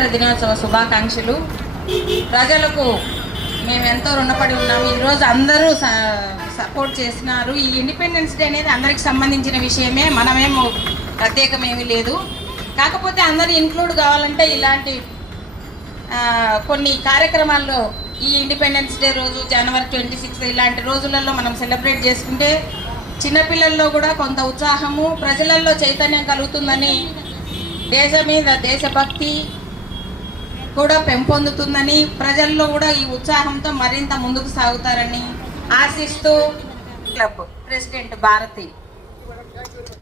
స్వాతంత్ర దినోత్సవ శుభాకాంక్షలు. ప్రజలకు మేము ఎంతో రుణపడి ఉన్నాము. ఈరోజు అందరూ సపోర్ట్ చేస్తున్నారు. ఈ ఇండిపెండెన్స్ డే అనేది అందరికి సంబంధించిన విషయమే, మనమేమో ప్రత్యేకమేమీ లేదు. కాకపోతే అందరూ ఇంక్లూడ్ కావాలంటే ఇలాంటి కొన్ని కార్యక్రమాల్లో ఈ ఇండిపెండెన్స్ డే రోజు జనవరి 26 ఇలాంటి రోజులలో మనం సెలబ్రేట్ చేసుకుంటే చిన్నపిల్లల్లో కూడా కొంత ఉత్సాహము, ప్రజలలో చైతన్యం కలుగుతుందని, దేశం మీద దేశభక్తి కూడా పెంపొందుతుందని, ప్రజల్లో కూడా ఈ ఉత్సాహంతో మరింత ముందుకు సాగుతారని ఆశిస్తూ క్లబ్ ప్రెసిడెంట్ భారతి.